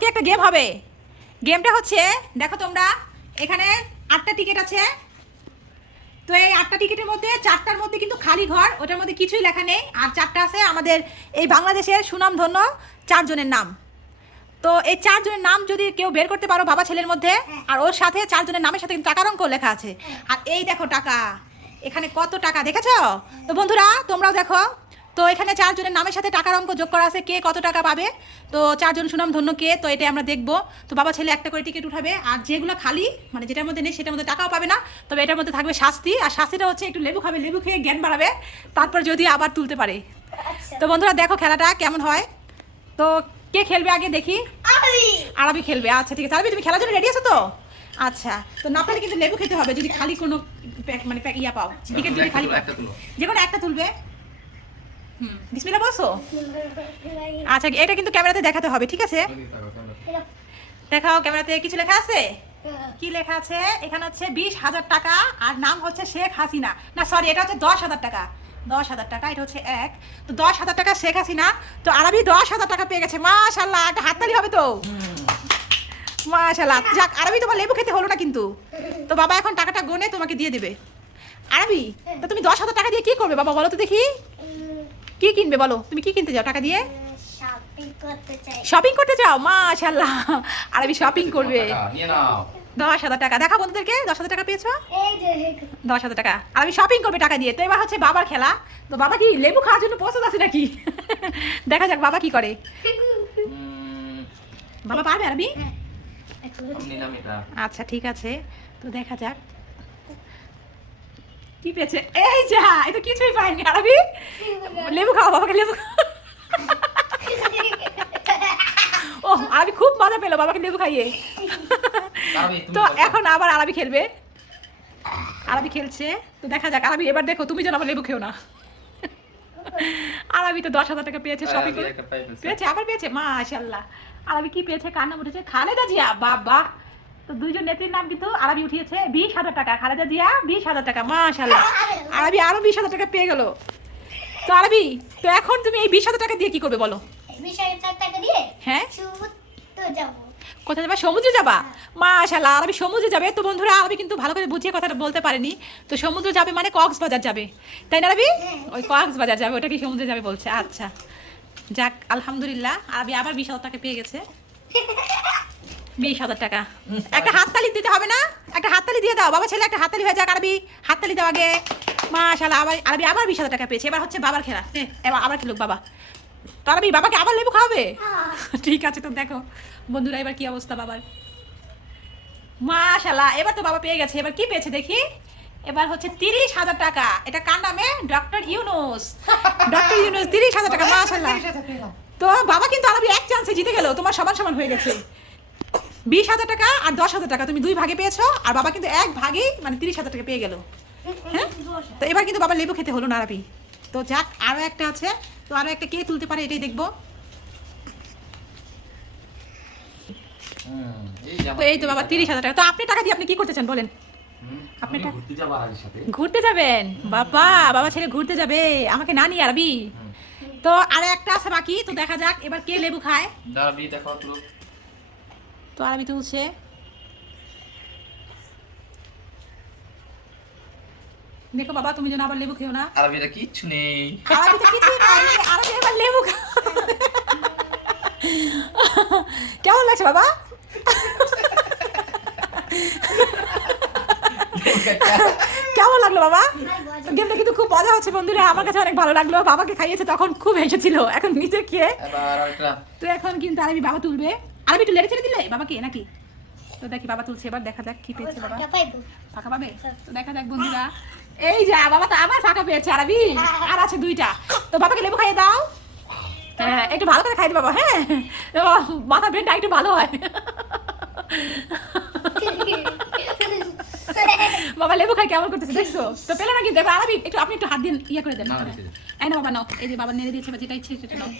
আজকে একটা গেম হবে। গেমটা হচ্ছে, দেখো তোমরা, এখানে আটটা টিকিট আছে। তো এই আটটা টিকিটের মধ্যে চারটার মধ্যে কিন্তু খালি ঘর, ওটার মধ্যে কিছুই লেখা নেই। আর চারটা আছে আমাদের এই বাংলাদেশের সুনামধন্য চারজনের নাম। তো এই চারজনের নাম যদি কেউ বের করতে পারো বাবা ছেলের মধ্যে, আর ওর সাথে চারজনের নামের সাথে কিন্তু টাকার অঙ্ক লেখা আছে। আর এই দেখো টাকা, এখানে কত টাকা, দেখেছ? তো বন্ধুরা, তোমরাও দেখো তো এখানে চারজনের নামের সাথে টাকার অঙ্ক যোগ করা আছে। কে কত টাকা পাবে? তো চারজন সুনাম ধন্য কে? তো এটা আমরা দেখব। তো বাবা ছেলে একটা করে টিকিট উঠাবে। আর যেগুলো খালি মানে যেটার মধ্যে নেই সেটার মধ্যে টাকাও পাবে না। তবে এটার মধ্যে থাকবে শাস্তি। আর শাস্তিটা হচ্ছে একটু লেবু খাবে লেবু খেয়ে জ্ঞান বাড়াবে। তারপর যদি আবার তুলতে পারে। তো বন্ধুরা দেখো খেলাটা কেমন হয়। তো কে খেলবে আগে দেখি। আরবি। খেলবে। আচ্ছা ঠিক আছে। আরবি তুমি খেলার জন্য রেডি আছো তো? আচ্ছা। তো না পারলে কিন্তু লেবু খেতে হবে। যদি খালি কোনো প্যাক মানে প্যাক ইয়া পাও। টিকিট যদি খালি পাও। যে কোনো একটা তুলবে। হুম। বিসমিল্লাহ বসো আচ্ছা এটা কিন্তু ক্যামেরাতে দেখাতে হবে, ঠিক আছে? দেখাও, ক্যামেরাতে কিছু লেখা আছে? কি লেখা আছে? এখানে হচ্ছে বিশ হাজার টাকা, আর নাম হচ্ছে শেখ হাসিনা। না সরি এটা হচ্ছে দশ হাজার টাকা। দশ হাজার টাকা, এটা হচ্ছে এক। তো দশ হাজার টাকা শেখ হাসিনা, তো আরবি দশ হাজার টাকা পেয়ে গেছে। মাশাল্লাহ একটা হাততালি হবে তো। মাশাল্লাহ যাক, আরবি তোমার লেবু খেতে হলো না কিন্তু। তো বাবা এখন টাকাটা গনে তোমাকে দিয়ে দেবে। আরবি? তো তুমি দশ হাজার টাকা দিয়ে কি করবে? বাবা, বলো তো দেখি। কি কিনবে বলো? তুমি কি কিনতে যাও টাকা দিয়ে? শপিং করতে যাও মাশাল্লাহ আরবি শপিং করবে। দশ হাজার টাকা। দেখা বন্ধুদেরকে দশ হাজার টাকা পেয়েছ? দশ হাজার টাকা। আর আমি শপিং করবে টাকা দিয়ে। তো এবার হচ্ছে বাবার খেলা। তো বাবা কি লেবু খাওয়ার জন্য প্রস্তুত আছে নাকি? দেখা যাক বাবা কি করে। বাবা পারবে আরবি আমি? আচ্ছা ঠিক আছে। তো দেখা যাক। কি পেয়েছে? এই যা এটা কিছুই পাইনি আরবি? লেবু খাও বাবাকে লেবু। ও আরবি খুব মজা পেল বাবাকে লেবু খাইয়ে। তো এখন আবার আরবি খেলবে। আরবি খেলছে তো দেখা যাক আরবি এবার দেখো তুমি যেন আবার লেবু খেও না। আরবি তো দশ হাজার টাকা পেয়েছে শপিং। পেয়েছে আবার পেয়েছে? মাশাল্লাহ আরবি কি পেয়েছে? কার নাম উঠেছে? খালেদা জিয়া বাবা। তো দুইজন নেত্রীর নাম কিন্তু আরবি উঠিয়েছে বিশ হাজার টাকা। খালেদা জিয়া বিশ হাজার টাকা মাশাল্লাহ আরবি আরও বিশ হাজার টাকা পেয়ে গেল। তো আরবি তো এখন তুমি এই বিশ হাজার টাকা দিয়ে কি করবে বলো? হ্যাঁ। কোথায় যাবা? সমুদ্রে যাবা? মাশাল্লাহ আরবি সমুদ্রে যাবে। তো বন্ধুরা আরবি কিন্তু ভালো করে বুঝিয়ে কথাটা বলতে পারেনি। তো সমুদ্রে যাবে মানে কক্সবাজার যাবে। তাই না আরবি? ওই কক্সবাজার যাবে ওটা কি সমুদ্রে যাবে বলছে? আচ্ছা। যাক আলহামদুলিল্লাহ আরবি আবার বিশ হাজার টাকা পেয়ে গেছে। বিশ হাজার টাকা। একটা হাততালি দিতে হবে না? একটা হাততালি দিয়ে দাও। বাবা ছেলে একটা হাততালি হয়ে যাক আরবি। হাততালি দাও আগে। মাশাল্লাহ আবার আরবি আবার বিশ হাজার টাকা পেয়েছে। এবার হচ্ছে বাবার খেলা। এবার আবার খেলুক বাবা। তো আরবি বাবাকে আবার লেবু খাওয়াবে? ঠিক আছে তো দেখো। বন্ধুরা এবার কি অবস্থা বাবার? মাশাল্লাহ এবার তো বাবা পেয়ে গেছে। এবার কি পেয়েছে দেখি? এবার হচ্ছে তিরিশ হাজার টাকা। এটা কার নামে? ডক্টর ইউনুস। ডক্টর ইউনুস তিরিশ হাজার টাকা মাশাল্লাহ তো বাবা কিন্তু আরবি এক চান্সে জিতে গেল। তোমার সমান সমান হয়ে গেছে। বিশ হাজার টাকা আর দশ হাজার টাকা। তুমি দুই ভাগে পেয়েছ আর বাবা কিন্তু এক ভাগেই মানে তিরিশ হাজার টাকা পেয়ে গেল। হ্যাঁ? তো এবার কিন্তু বাবা লেবু খেতে হলো না আরবি তো যাক আরও একটা আছে। তো আরও একটা কে তুলতে পারে এটাই দেখব। তো এই তো বাবা তিরিশ হাজার টাকা। তো আপনি টাকা দিয়ে আপনি কি করতে চান বলেন? আপনি ঘুরতে যাবেন? বাবা বাবা ছেলে ঘুরতে যাবে। আমাকে না নিয়ে আরবি। তো আর একটা আছে বাকি। তো দেখা যাক এবার কে লেবু খায়? আরবি দেখো তো আরবি তুলছে। দেখো বাবা তুমি যেন আবার লেবু খেও না। আরবিটা কিচ্ছু নেই। আরবিতে কিছুই পাইনি আরবি এবার লেবু কেমন লাগছে বাবা? কেমন লাগল বাবা? গেমটা কিন্তু খুব মজা হচ্ছে বন্ধুরা আমার কাছে অনেক ভালো লাগল। বাবাকে খাইয়েছে তখন খুব হেসেছিল এখন নিজে খেয়ে। তো এখন কিন্তু আরবি বাবা তুলবে। আরবি একটু লেড়ে ছেড়ে দিলে? বাবাকে? নাকি? তো দেখি বাবা তুলছে এবার দেখা যাক কি পেয়েছে বাবা। ফাঁকা পাবে? তো দেখা যাক বন্ধুরা। এই যা বাবা তো আবার ফাঁকা পেয়েছে আরবি। আর আছে দুইটা। তো বাবাকে লেবু খাইয়ে দাও। হ্যাঁ একটু ভালো করে খাই দে বাবা হ্যাঁ। মাথা ব্রেনটা একটু ভালো হয়। বাবা লেবু খাই কেমন করতেছে দেখছ? তো পেলে না কিন্তু? আরবি একটু আপনি একটু হাত দিন ইয়ে করে দেন। না, বাবা নাও। এই যে বাবা নেড়ে দিয়েছে বা যেটা ইচ্ছে সেটা নাও।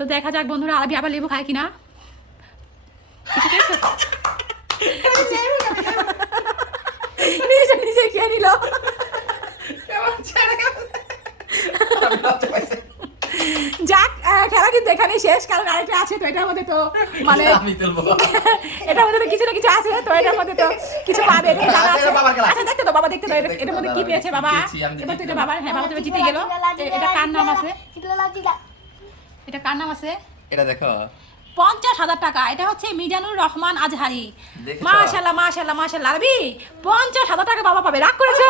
তো দেখা যাক বন্ধুরা আরবি আবার লেবু খায় কিনা? নিজে নিজে খেয়ে নিল। যাক খেলা কিন্তু এখানেই শেষ কারণ আরেকটা আছে তো এটার মধ্যে তো মানে এটার মধ্যে তো কিছু না কিছু আছে তো এটার মধ্যে তো কিছু পাবে এটা তো আছে। আচ্ছা দেখতে তো বাবা দেখতে তো এটার মধ্যে কি পেয়েছে বাবা? এবার তো। এটা বাবার হ্যাঁ বাবা তুমি জিতে গেল। এটা কার নাম আছে? এটা কার নাম আছে? এটা দেখো। পঞ্চাশ হাজার টাকা। এটা হচ্ছে মিজানুর রহমান আজহারি? মাশাল্লাহ মাশাল্লাহ মাশাল্লাহ আরবি পঞ্চাশ হাজার টাকা বাবা পাবে। রাগ করেছ?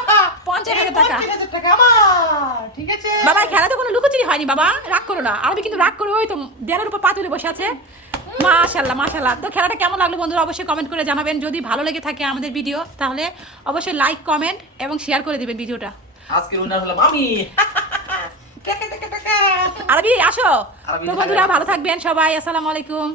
পঞ্চাশ হাজার টাকা। ঠিক আছে। বাবা এই খেলাতে কোনো লুকোচুরি হয়নি বাবা। রাগ করো না। আরবি কিন্তু রাগ করে ওই তো দেয়ালের উপর পা তুলে বসে আছে। মাশাল্লাহ মাশাল্লাহ তো খেলাটা কেমন লাগল বন্ধুরা? অবশ্যই কমেন্ট করে জানাবেন। যদি ভালো লেগে থাকে আমাদের ভিডিও তাহলে অবশ্যই লাইক কমেন্ট এবং শেয়ার করে দিবেন ভিডিওটা আজকের উইনার হলাম আমি। আরবি আসো। তো বন্ধুরা ভালো থাকবেন সবাই আসসালামু আলাইকুম।